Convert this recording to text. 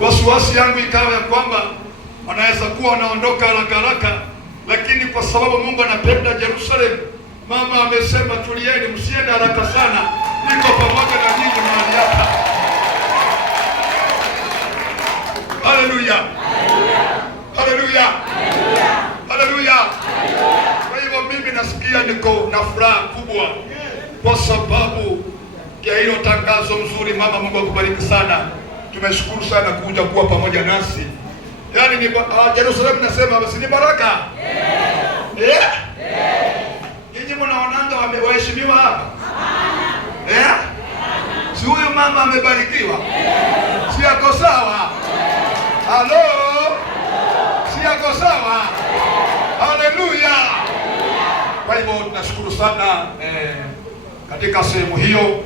Wasiwasi yangu ikawa ya kwamba wanaweza kuwa wanaondoka haraka haraka, lakini kwa sababu Mungu anapenda Jerusalem, mama amesema tulieni, msiende haraka sana, niko pamoja na nyinyi mahali hapa. Haleluya, haleluya, haleluya. Kwa hivyo mimi nasikia niko na furaha kubwa kwa sababu ya hilo tangazo mzuri. Mama, Mungu akubariki sana. Tumeshukuru sana kuja kuwa pamoja nasi. Yaani ni Jerusalem nasema basi ni baraka. Nyinyi mnaonanga wameheshimiwa hapa? Si huyu mama amebarikiwa? Si yako sawa? Halo? Si yako sawa? Haleluya. Kwa hivyo tunashukuru sana katika sehemu hiyo.